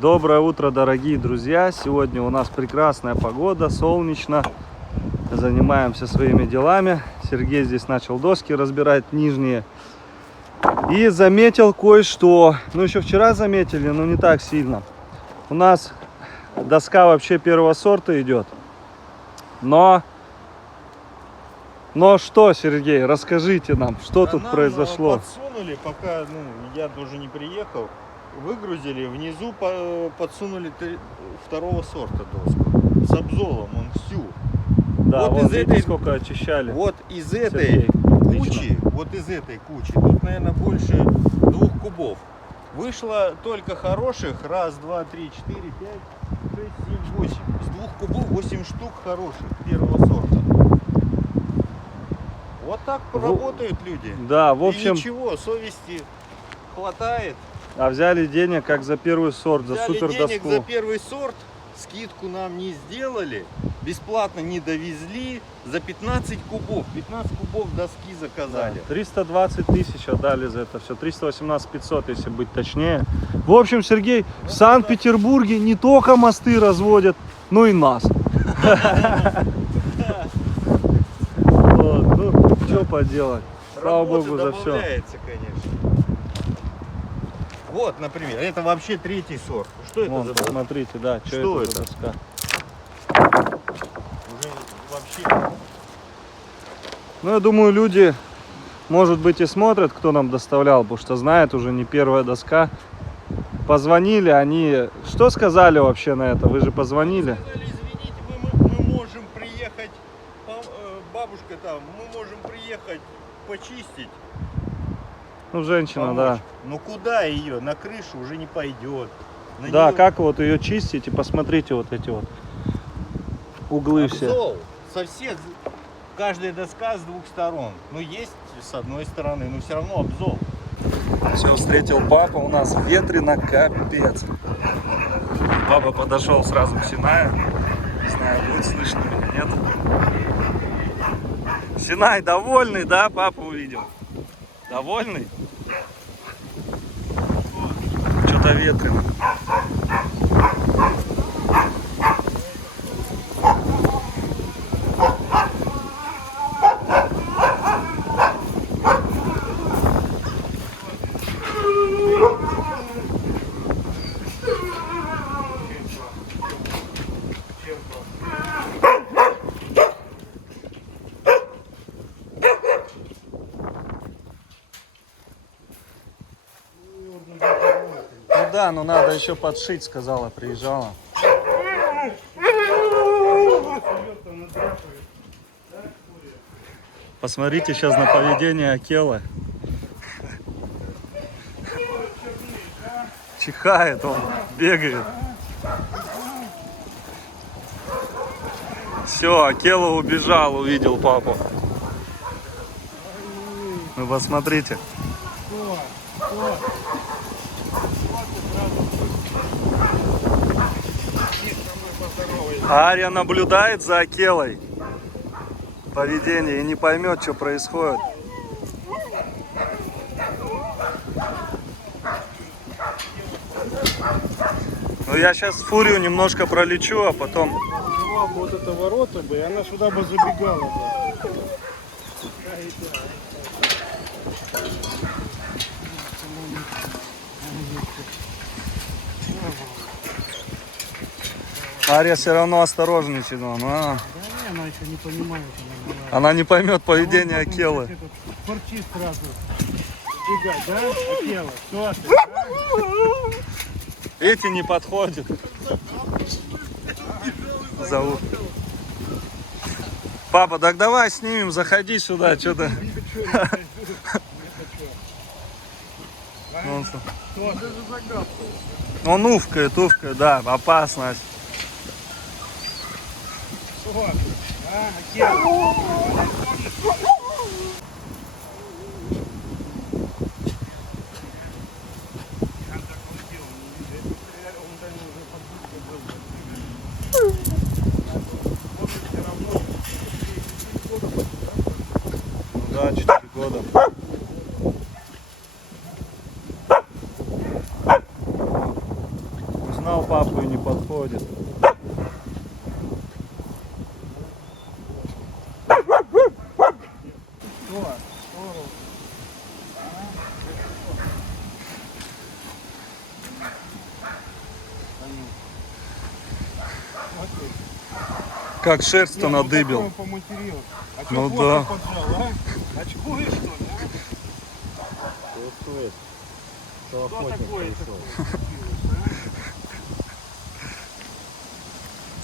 Доброе утро, дорогие друзья! Сегодня у нас прекрасная погода, солнечно. Занимаемся своими делами. Сергей здесь начал доски разбирать, нижние. И заметил кое-что. Ну, еще вчера заметили, но не так сильно. У нас доска вообще первого сорта идет. Но что, Сергей, расскажите нам, что тут произошло? Подсунули, пока я тоже не приехал. Выгрузили, внизу подсунули второго сорта доску. С обзолом, он всю. Да, вот из из этой сколько очищали. Вот из этой Сергей, кучи, тут, наверное, больше 2 кубов. Вышло только хороших. Раз, два, три, 4, 5, 6, 7, 8. С 2 кубов 8 штук хороших первого сорта. Вот так работают люди. Да, в общем. И ничего, совести хватает. А взяли денег как за первый сорт, за супер доску. Денег за первый сорт, скидку нам не сделали, бесплатно не довезли, за 15 кубов. 15 кубов доски заказали. Да, 320 тысяч отдали за это все, 318 500, если быть точнее. В общем, Сергей, в Санкт-Петербурге не только мосты разводят, но и нас. Ну, что поделать. Слава Богу за все. Конечно. Вот, например, это вообще 3-й сорт. Что это за доска? Посмотрите, да, что это за доска. Уже вообще... Ну, я думаю, люди, может быть, и смотрят, кто нам доставлял, потому что знает, уже не первая доска. Позвонили, они... Что сказали вообще на это? Вы же позвонили? Сказали, извините, мы можем приехать, бабушка там, мы можем приехать почистить. Ну, женщина, помочь. да. Ну куда ее? На крышу уже не пойдет. Да, как вот ее чистить, и посмотрите вот эти вот углы все. Обзол со всех, каждая доска с 2 сторон. Ну есть с одной стороны, но все равно обзол. Все, встретил папа, у нас ветрено, капец. Папа подошел сразу к Синаю. Не знаю, будет слышно или нет. Синай довольный, да, папа увидел? Довольный? Что-то ветрено. Ну да, но надо еще подшить, сказала, приезжала. Посмотрите сейчас на поведение Акелы. Чихает он, бегает. Все, Акела убежал, увидел папу. Ну посмотрите. Ария наблюдает за Акелой поведение и не поймет, что происходит. Ну я сейчас фурию немножко пролечу, а потом... Вот это ворота бы, и она сюда бы забегала бы. Ария все равно осторожничает. Да, она еще не понимает. Она не поймет поведение Акелы. Форчи сразу. Бегать, да? Акела, что ты? Эти не подходят. Зовут. Папа, так давай снимем, заходи сюда, что-то. Он уфкает, да, опасность. Да, 4 года. Узнал папу и не подходит. Как шерсть-то надыбил. Поматерил. А что, Ну хвост да. поджал, а? Очкуешь, что ли, а? Что такое?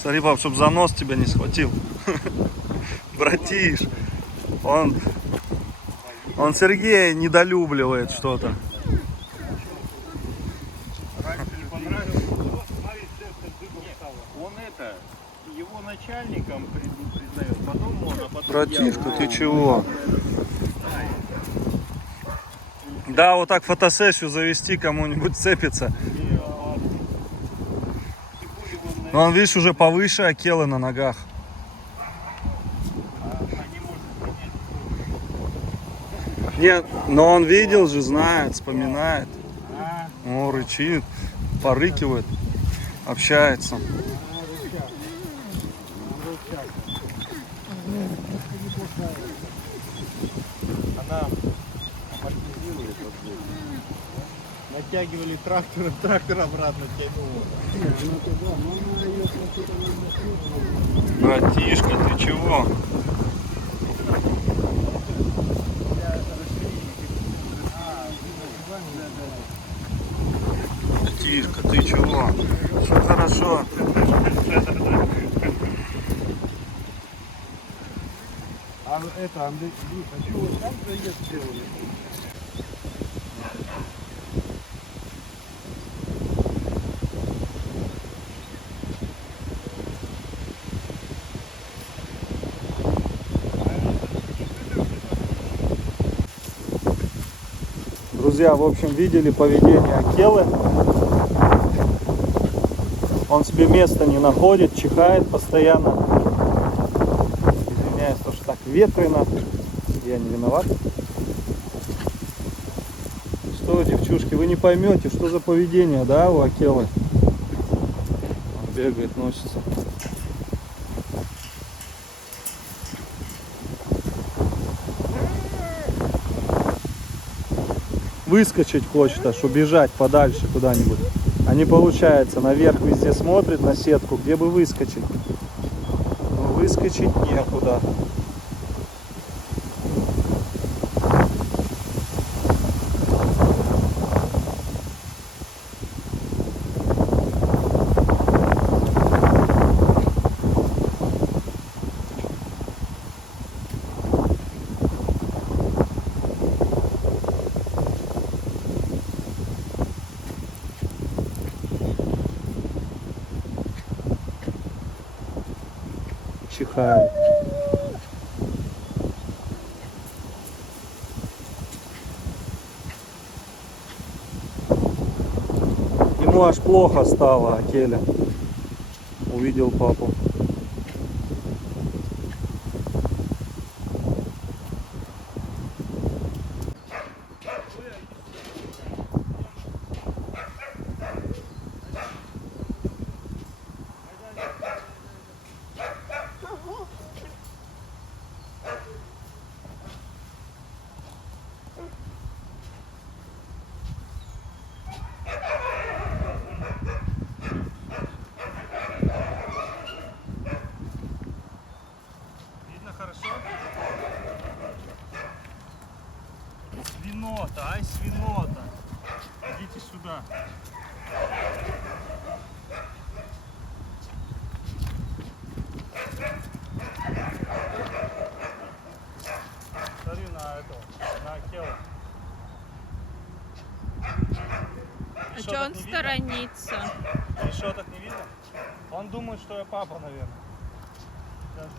Смотри, пап, чтоб за нос тебя не схватил. Братиш. Он Сергея недолюбливает что-то. Раньше не понравилось. Смотри, шерсть дыбом стала. Он это, его начальником признает, потом он, а потом Братишка, ты чего? Да, вот так фотосессию завести, кому-нибудь цепится. Но он, видишь, уже повыше Акелы на ногах. Нет, но он видел же, знает, вспоминает. О, рычит, порыкивает, общается. Она амортизирует вот здесь. Натягивали трактор обратно тянуло. Братишка, ты чего? Братишка, ты чего? Все хорошо. А это, Андрей, а что вот там заезд сделали? Друзья, в общем, видели поведение Акелы. Он себе места не находит, чихает постоянно. Извиняюсь, то, что так ветрено. Я не виноват. Что, девчушки, вы не поймете, что за поведение, да, у Акелы? Он бегает, носится. Выскочить хочет, аж убежать подальше куда-нибудь. А не получается. Наверх везде смотрит на сетку, где бы выскочить. Но выскочить некуда. Чихает. Ему аж плохо стало, Акеля. Увидел папу. Видно хорошо? Свинота, ай свинота. Идите сюда. Смотри на этого, на Акелу. А что он сторонится? Решеток не видно? Он думает, что я папа, наверное. Даже.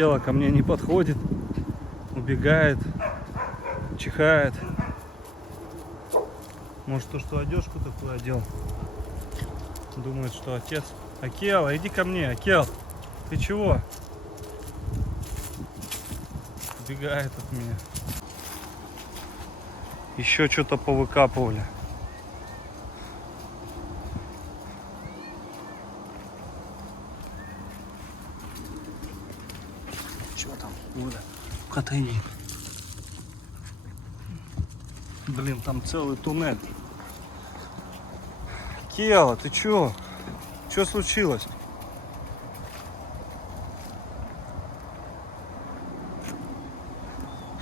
Акела ко мне не подходит, убегает, чихает. Может, то, что одежку такую одел, думает, что отец. Акела, иди ко мне, Акел, ты чего? Убегает от меня. Еще что-то повыкапывали. Что там? Коты. Блин, там целый туннель. Кела, ты чё? Что случилось?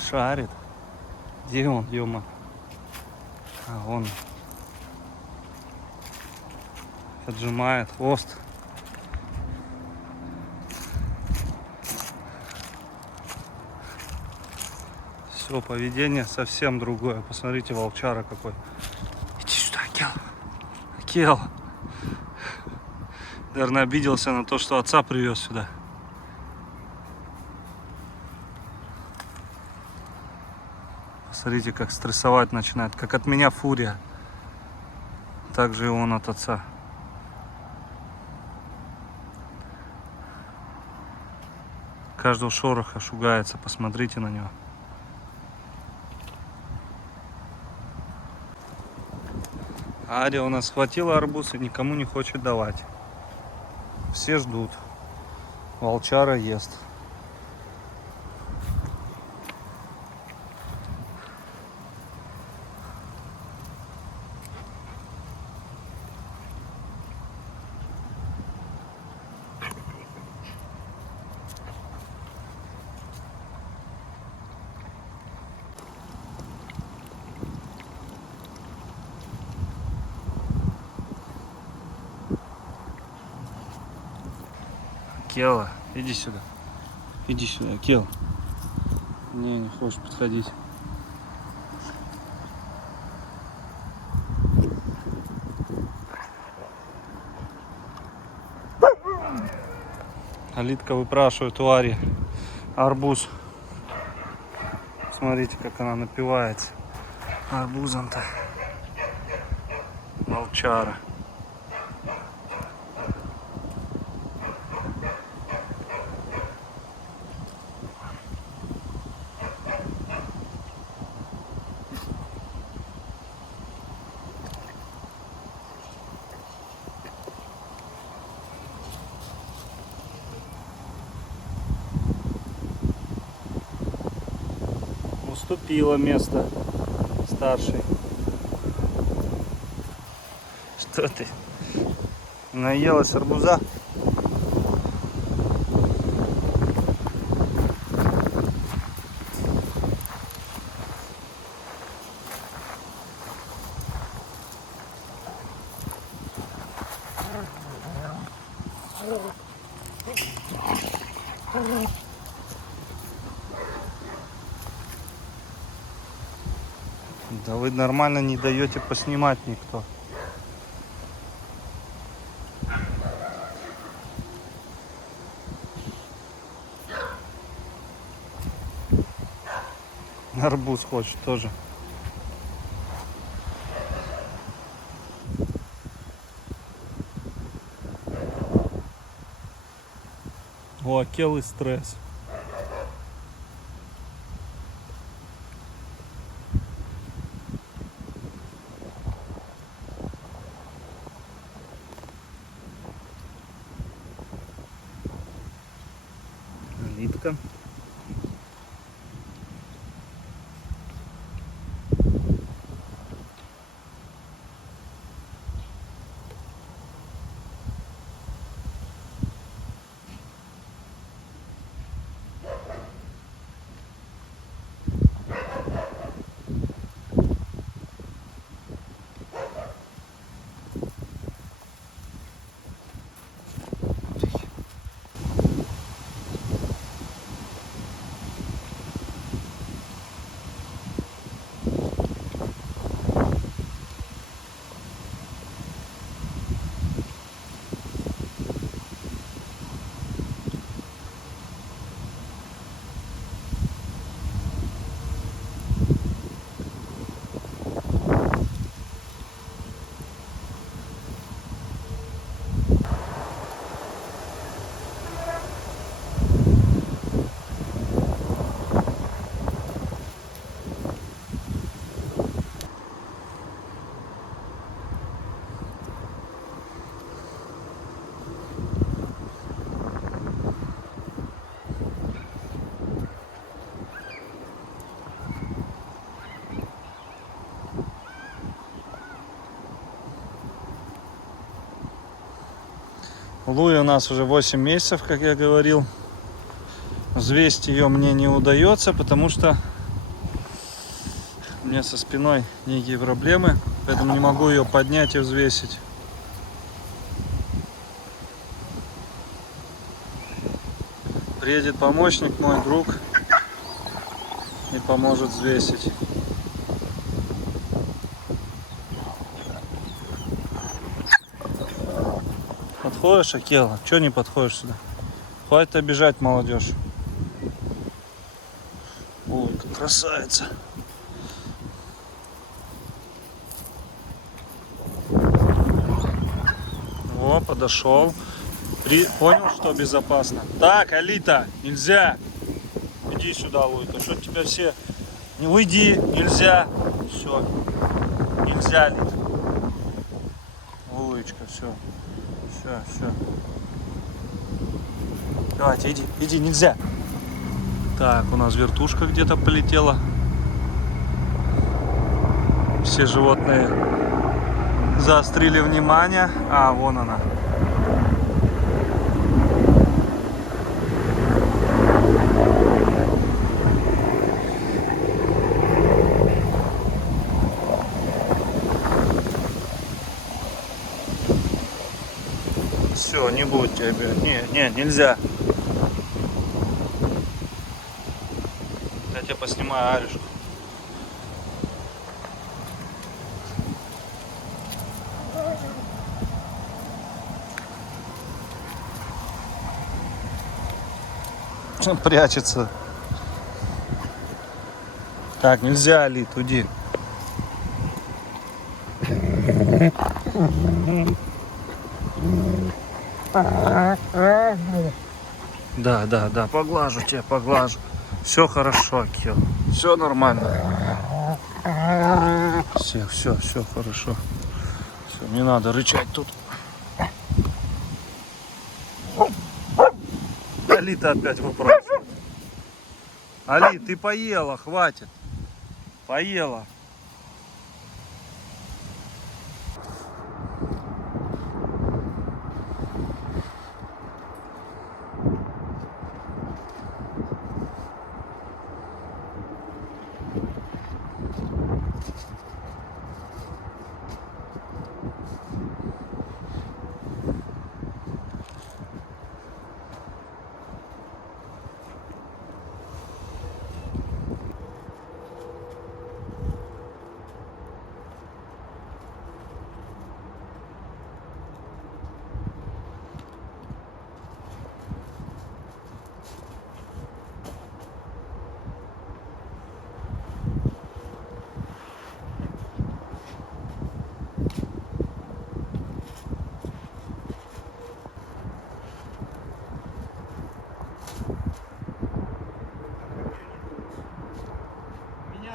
Шарит. Где он, ё-мо? А, он. Поджимает хвост. Все, поведение совсем другое. Посмотрите, волчара какой. Иди сюда, Акел. Акел. Наверное, обиделся на то, что отца привез сюда. Смотрите, как стрессовать начинает. Как от меня фурия. Так же и он от отца. Каждого шороха шугается. Посмотрите на него. Ария у нас схватила арбуз и никому не хочет давать. Все ждут. Волчара ест. Акела, иди сюда. Иди сюда, Акел. Не хочешь подходить. Алитка выпрашивает у Ари арбуз. Смотрите, как она напивается арбузом-то. Волчара. Уступила место старшей. Что ты? Наелась арбуза? Да вы нормально не даете поснимать никто. Арбуз хочет тоже. У Акелы стресс. Алитка. Луи у нас уже 8 месяцев, как я говорил. Взвесить ее мне не удается, потому что у меня со спиной некие проблемы, поэтому не могу ее поднять и взвесить. Приедет помощник, мой друг, и поможет взвесить. Подходишь, Акела? Чего не подходишь сюда? Хватит обижать молодежь. Ой, как красавица. О, подошел. Понял, что безопасно. Так, Алита, нельзя. Иди сюда, Луйка. Что тебя все... Не уйди, нельзя. Все. Нельзя, Алита. Луечка, все. Все. Давайте, иди, нельзя. Так, у нас вертушка где-то полетела. Все животные заострили внимание. А, вон она. Все, не будет тебя. Не, нельзя. Я тебе поснимаю Аришку. Прячется. Так, нельзя, Алит, уйди. Да, поглажу тебя, поглажу. Все хорошо, Кел. Все нормально. Все хорошо. Все, не надо рычать тут. Алита опять выпрашивает. Али, ты поела, хватит. Поела.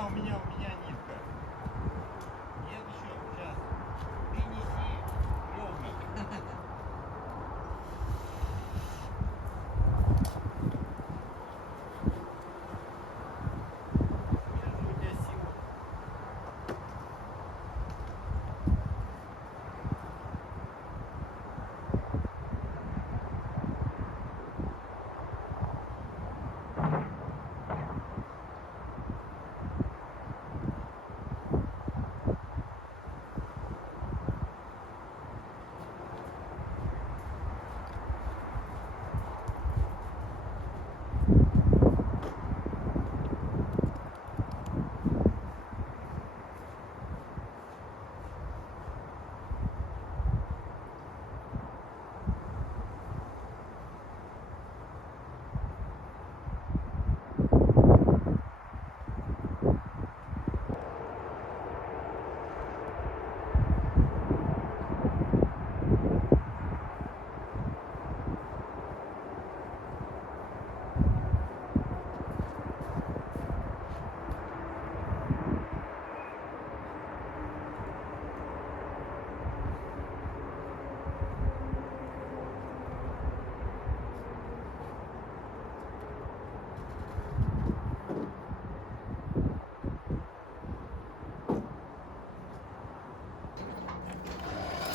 У меня нитка. Нет еще, сейчас. Принеси, ровно. Держу у тебя силу.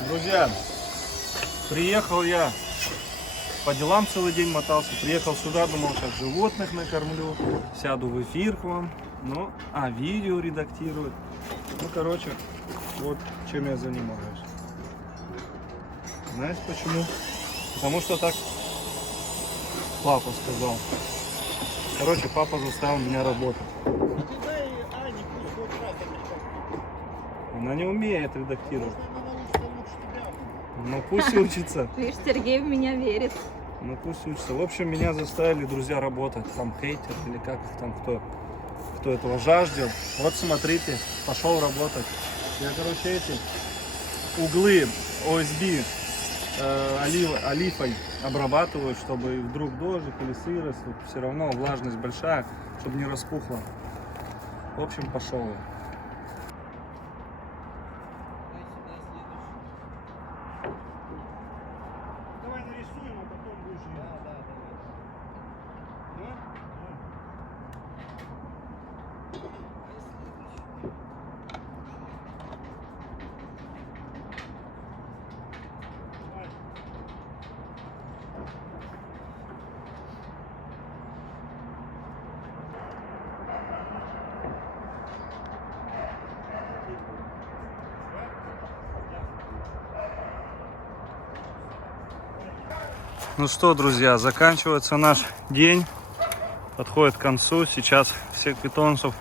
Друзья, приехал я по делам целый день мотался. Приехал сюда, думал, как животных накормлю. Сяду в эфир к вам. Ну, видео редактирую. Ну, короче, вот чем я занимаюсь. Знаете почему? Потому что так папа сказал. Короче, папа заставил меня работать. Она не умеет редактировать. Ну пусть учится. Видишь, Сергей в меня верит. Ну пусть учится. В общем, меня заставили друзья работать. Там хейтер или как их там, кто этого жаждет. Вот смотрите, пошел работать. Я, короче, эти углы ОСБ олифой обрабатываю, чтобы вдруг дождик или сырость, вот все равно влажность большая, чтобы не распухло. В общем, пошел я. Давай нарисуем, а потом будешь. Ну что, друзья, заканчивается наш день. Подходит к концу. Сейчас всех питомцев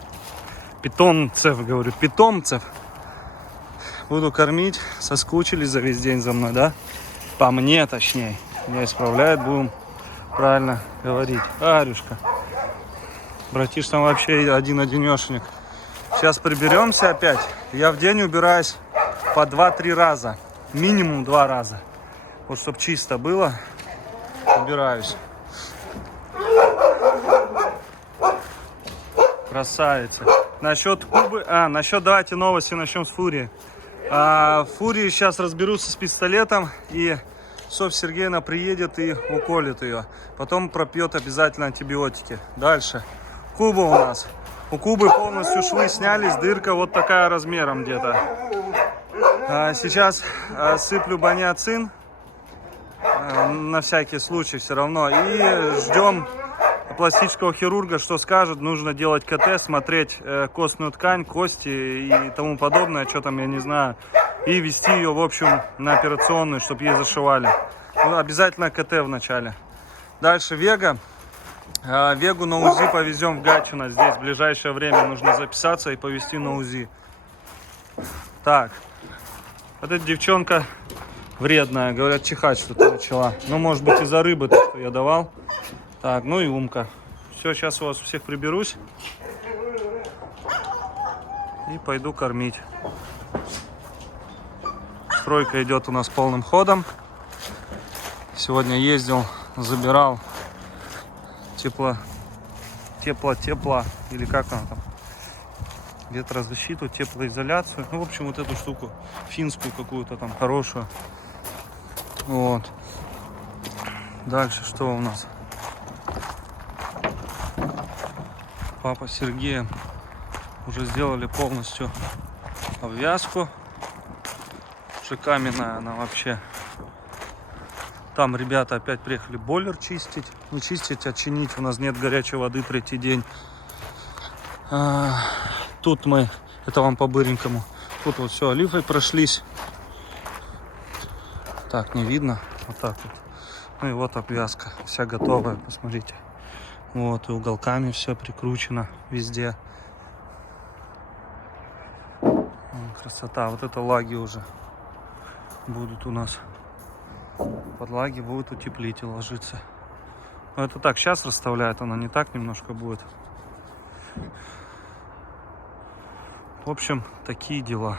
буду кормить. Соскучились за весь день за мной, да? По мне, точнее. Меня исправляют, будем правильно говорить. Арюшка. Братиш там вообще один-одинешенек. Сейчас приберемся опять. Я в день убираюсь по 2-3 раза. Минимум 2 раза. Вот чтобы чисто было. Убираюсь. Красавица. Насчет Кубы. Давайте новости начнем с Фурии. Фурии сейчас разберутся с пистолетом, и Софья Сергеевна приедет и уколет ее. Потом пропьет обязательно антибиотики. Дальше. Куба у нас. У Кубы полностью швы снялись, дырка вот такая размером где-то. Сейчас сыплю баниацин. На всякий случай все равно. И ждем пластического хирурга, что скажет. Нужно делать КТ, смотреть костную ткань, кости и тому подобное. Что там, я не знаю. И вести ее, в общем, на операционную, чтобы ей зашивали. Ну, обязательно КТ в начале. Дальше Вега. Вегу на УЗИ повезем в Гатчино. Здесь в ближайшее время нужно записаться и повезти на УЗИ. Так. Вот эта девчонка вредная. Говорят, чихать что-то начала. Ну, может быть, из-за рыбы, то, что я давал. Так, ну и Умка. Все, сейчас у вас всех приберусь. И пойду кормить. Стройка идет у нас полным ходом. Сегодня ездил, забирал тепло, или как она там, ветрозащиту, теплоизоляцию. Ну, в общем, вот эту штуку, финскую какую-то там, хорошую. Вот. Дальше что у нас? Папа Сергея уже сделали полностью обвязку. Каменная она вообще. Там ребята опять приехали бойлер чистить. Не чистить, а чинить. У нас нет горячей воды 3-й день. Тут мы, это вам по-быренькому. Тут вот все олифой прошлись. Так, не видно. Вот так вот. Ну и вот обвязка. Вся готовая, посмотрите. Вот, и уголками все прикручено везде. Красота. Вот это лаги уже будут у нас. Под лаги будут утеплитель ложиться. Но это так, сейчас расставляет, она не так немножко будет. В общем, такие дела.